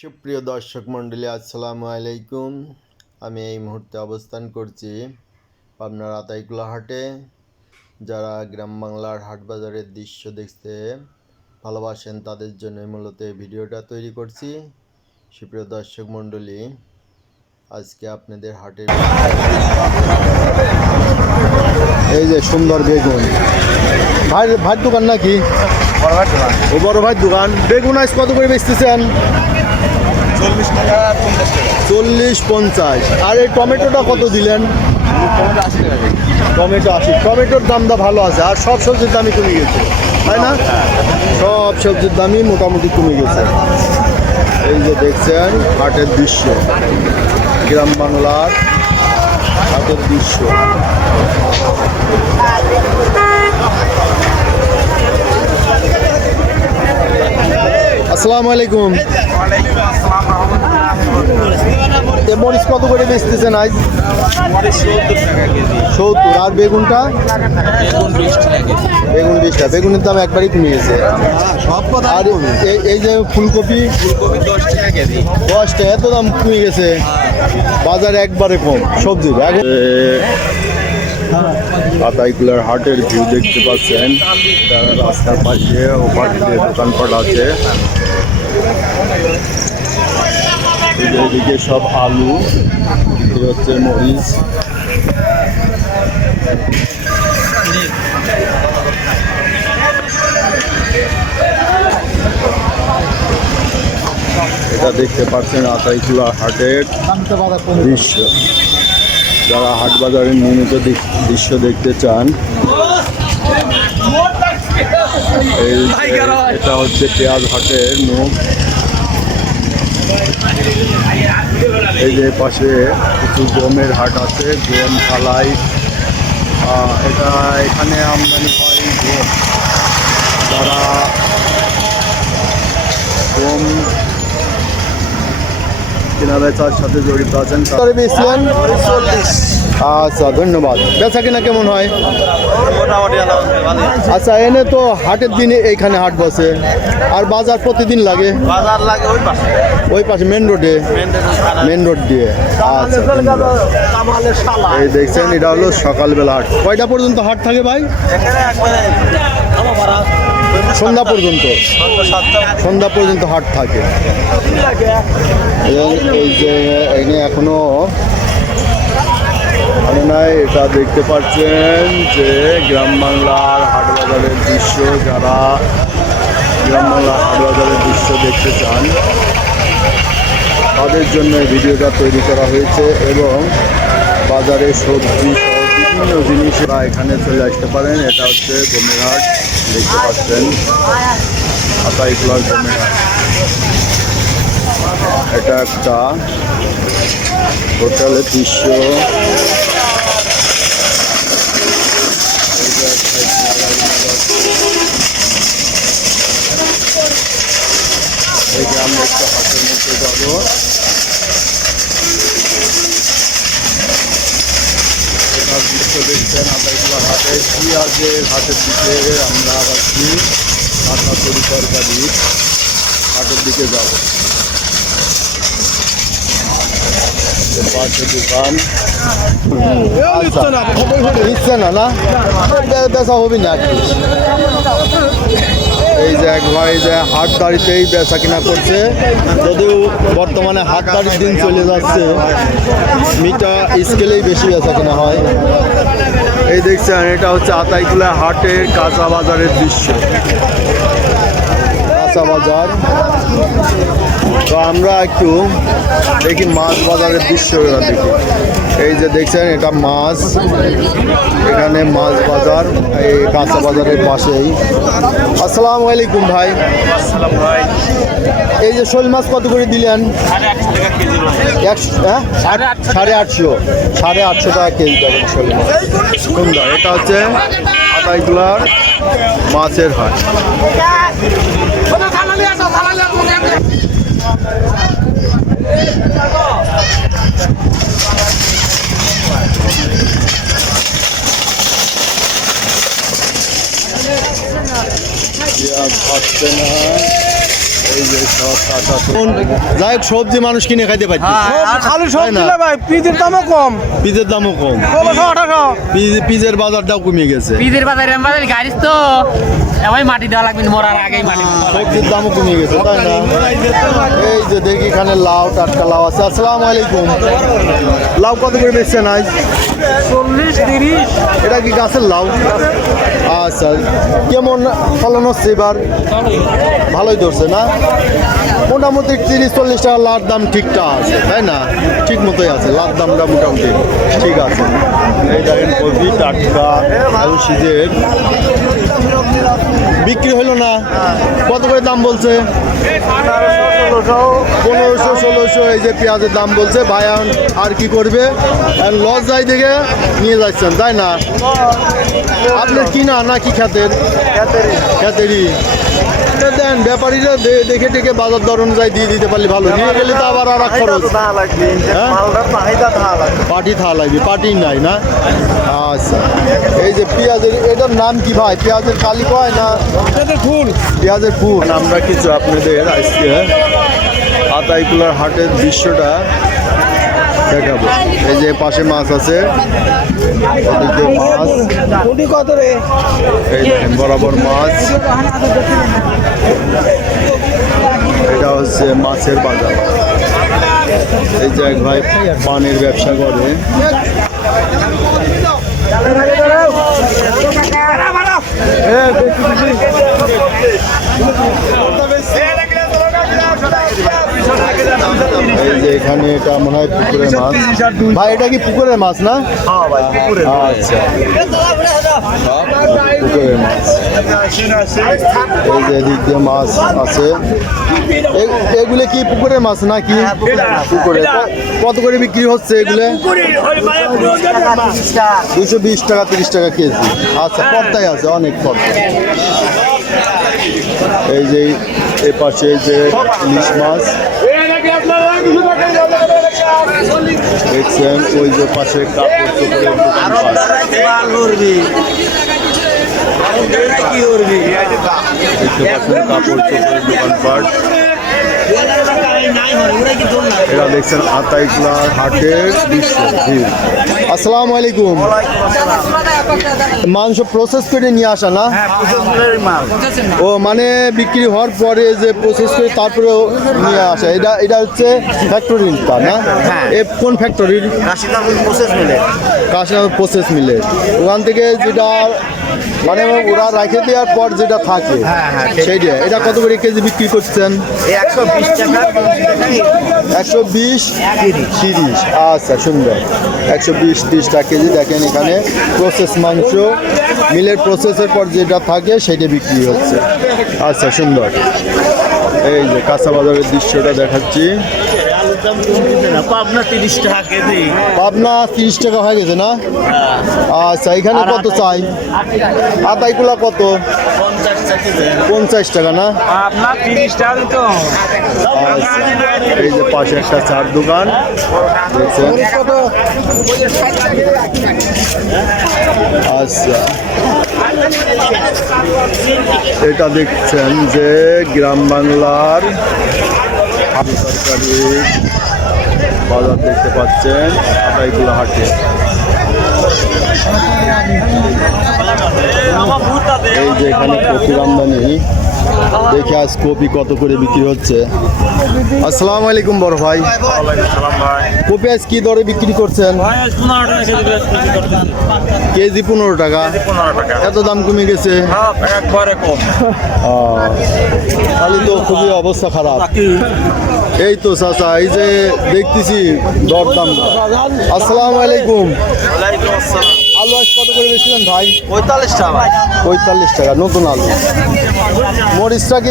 সুপ্রিয় দর্শক মণ্ডলী, আসসালামু আলাইকুম। আমি এই মুহূর্তে অবস্থান করছি পাবনার আতাইকুলা হাটে। যারা গ্রাম বাংলার হাট বাজারের দৃশ্য দেখতে ভালোবাসেন, তাদের জন্য মূলত এই ভিডিওটা তৈরি করছি। সুপ্রিয় দর্শক মণ্ডলী, আজকে আপনাদের হাটের এই যে সুন্দর বেগুন। ভাই ভাই দোকান নাকি? ও বড় ভাই দোকান। বেগুন আজ কত করে বেচতেছেন? চল্লিশ টাকা পঞ্চাশ টাকা। চল্লিশ পঞ্চাশ। আর এই টমেটোটা কত দিলেন? টমেটো আশি টাকা কেজি। টমেটো আশি। টমেটোর দামটা ভালো আছে আর সব সবজির দামই কমে গেছে তাই না? সব সবজির দামই মোটামুটি কমে গেছে। এই যে দেখছেন হাটের দৃশ্য। গ্রাম বাংলার হাটের দৃশ্য। আসসালামু আলাইকুম। মরিচ কত করে বেচতেছেন আজ? সত্তর। আর বেগুনটা? বেগুন বিশটা। বেগুনের দাম একবারই কমে গেছে আর এই- যে ফুলকপি? দশটা। এত দাম কমে গেছে। বাজারে একবারে কম। সবজি। আতাইকুলার হাটের ভিউ দেখতে পাচ্ছেন। রাস্তার পাশে ওপার দোকানপাট আছে। এদিকে সব আলু হচ্ছে মরিচ। এটা দেখতে পাচ্ছেন আতাইকুলা হাটের দৃশ্য। যারা হাট বাজারের নিয়মিত দৃশ্য দেখতে চান এটা হচ্ছে পেঁয়াজ হাটের মুখ এই যে পাশে কিছু গমের হাট আছে, গম ফালাই এটা এখানে আমদানি হয় গম। তারা গম কেনা বেচার সাথে জড়িত আছেন আচ্ছা ধন্যবাদ। বেচা কিনা কেমন হয়? আচ্ছা এনে তো হাটের দিনে এইখানে হাট বসে। আর বাজার প্রতিদিন লাগে? বাজার লাগে ওই পাশে। ওই পাশে মেন রোডে মেন রোড দিয়ে। আচ্ছা এই দেখছেন এটা হলো সকালবেলা হাট। কয়টা পর্যন্ত হাট থাকে ভাই? সন্ধ্যা পর্যন্ত? সন্ধ্যা পর্যন্ত হাট থাকে। এই যে এখানে এখনও নাই, এটা দেখতে পাচ্ছেন যে গ্রাম বাংলার হাট বাজারের দৃশ্য, যারা গ্রাম বাংলার হাট বাজারের দৃশ্য দেখতে চান, তাদের জন্য ভিডিওটা তৈরি করা হয়েছে এবং বাজারে সবজি বিভিন্ন জিনিসরা এখানে চলে আসতে পারেন। এটা হচ্ছে গমেরহাট দেখতে পাচ্ছেন। আতাইকুলার গমেরহাট এটা একটা হোটেলের দৃশ্য। যে আমরা একটু হাটের মধ্যে যাব। দৃশ্য দেখছেন আতাইকুলা হাটে পেঁয়াজের হাটের দিকে? আমরা আছি কাঁচা তরি তরকারি। হাটের দিকে যাব। পাশে দোকান নিচ্ছে না না বেচা হবে না এই যে এক ভাই যে হাট দাড়িতেই বেচা কিনা করছে যদিও বর্তমানে হাট দাড়ির দিন চলে যাচ্ছে মিটা স্কেলেই বেশি বেচা কিনা হয়। এই দেখছেন এটা হচ্ছে আতাইকুলা হাটের কাঁচা বাজারের দৃশ্য। কাঁচা বাজার। তো আমরা একটু দেখি মাছ বাজারের দৃশ্য দেখি। এই যে দেখছেন এটা মাছ। এখানে মাছ বাজার এই কাঁচা বাজারের পাশেই। আসসালাম আলাইকুম ভাই। এই যে শোল মাছ কত করে দিলেন? সাড়ে আটশো একশো হ্যাঁ? সাড়ে আটশো। সাড়ে আটশো। টাকা কেজি পাবেন শোল মাছ। সুন্দর এটা হচ্ছে আটাইগুলার মাছের হাট পেঁয়াজ পাচ্ছে না এই যে সব আচ্ছা, আচ্ছা, শুনুন, যাই হোক সবজি মানুষ কিনে খাইতে পারছে খালি তাই সবজি না? ভাই পিজের দামও কম। পিজের দামও কম। পিজের বাজারটাও কমে গেছে। পিজের বাজারে আমাদের গাড়ি তো এবার মাটি দেওয়া লাগবে মরার আগেই মাটি সবজির দামও কমে গেছে তাই না? এই যে দেখি এখানে লাউ টাটকা লাউ আছে। আসসালামু আলাইকুম। লাউ কত করে বেচছেন আজ? চল্লিশ তিরিশ। এটা কি গাছের লাউ? আচ্ছা কেমন ফলন হচ্ছে এবার? ভালোই ধরছে না? মোটামুটি তিরিশ চল্লিশ টাকা লার দাম ঠিকঠাক আছে তাই না? ঠিক মতোই আছে লার দামটা মোটামুটি ঠিক আছে। এই দেখেন কপি টাটকা আলু সিজের। বিক্রি হলো না? কত করে দাম বলছে? পনেরোশো ষোলোশো এই যে পেঁয়াজের দাম বলছে। ভাই আর কি করবে? লস যাই দেখে নিয়ে যাচ্ছেন তাই না? আপনার কিনা না কি খ্যাতের? খ্যাতেরই। তা দেন ব্যাপারীরা দেখে টেকে বাজার দর অনুযায়ী দিয়ে দিতে পারলে ভালো। নিয়ে গেলে তো আবার আর খরচ। হ্যাঁ? পার্টি থা লাগবে। পার্টি নাই না? আচ্ছা এই যে পেঁয়াজের এটার নাম কি ভাই? পেঁয়াজের কালি কয় না? ফুল। পেঁয়াজের ফুল। আমরা কিছু আপনাদের আজকে আতাইকুলার হাটের দৃশ্যটা দেখাবো। এই যে পাশে মাছ আছে মাছ। কত রে এই বরাবর মাছ। এটা হচ্ছে মাছের বাজার। এই যে এক ভাই পানের ব্যবসা করে। এই যে এখানে এটা মনে হয় পুকুরের মাছ। ভাই এটা কি পুকুরের মাছ না? আচ্ছা। পুকুরের মাছ। এই যে এদিক দিয়ে মাছ আছে। এগুলো কি পুকুরের মাছ নাকি? পুকুরে। কত করে বিক্রি হচ্ছে এগুলো? দুশো বিশ টাকা তিরিশ টাকা কেজি। আচ্ছা পর্দায় আছে অনেক পর্দা। এই যে এ পাশে যে ইলিশ মাছ। দেখছেন, ওই যে পাশে কাপড় চোপড়ের কাপড় চোপড়ের দোকানপাট। এরা দেখছেন আতাইকলার হাটের দৃশ্য, ভিড়। আসসালামু আলাইকুম। মাংস প্রসেস করে নিয়ে আসা না? ও মানে বিক্রি হওয়ার পরে যে প্রসেস করে তারপরে নিয়ে আসা। এটা এটা হচ্ছে ফ্যাক্টরিটা না? এ কোন ফ্যাক্টরির কাশিনাথ প্রসেস মিলে ওখান থেকে যেটা মানে ওরা রেখে দেওয়ার পর যেটা থাকে সেইটা। এটা কত করে কেজি বিক্রি করছেন? একশো বিশ তিরিশ। আচ্ছা সুন্দর। একশো বিশ তিরিশ টাকা কেজি দেখেন এখানে প্রসেস মাংস মিলের প্রসেসের পর যেটা থাকে সেটা বিক্রি হচ্ছে। আচ্ছা সুন্দর। এই যে কাঁচা বাজারের দৃশ্যটা দেখাচ্ছি। পাবনা তিরিশ টাকা কেজি। পাবনা তিরিশ টাকা হয়ে গেছে না? আচ্ছা এখানে কত চাই? আতাইকুলা কত? পঞ্চাশ টাকা না? তিরিশ টাকা আচ্ছা এই যে পাশে একটা চার দোকান। দেখছেন? আচ্ছা। এটা দেখছেন যে গ্রাম বাংলার তরকারি। বাজার দেখতে পাচ্ছেন। আটাইগুলো হাটে এই যে এখানে প্রচুর আমদানি দেখে আজ কপি কত করে বিক্রি হচ্ছে। আসসালামু আলাইকুম বড় ভাই। কপি আজ কি দরে বিক্রি করছেন? কেজি পনেরো টাকা। এত দাম কমে গেছে। একবারে তাহলে তো খুবই অবস্থা খারাপ। এই তো চাচা এই যে দেখতেছি দরদাম। আসসালামু আলাইকুম। আলু আজ কত করে বেছিলেন ভাই? পঁয়তাল্লিশ টাকা। পঁয়তাল্লিশ টাকা নতুন আলু। মরিচটা কি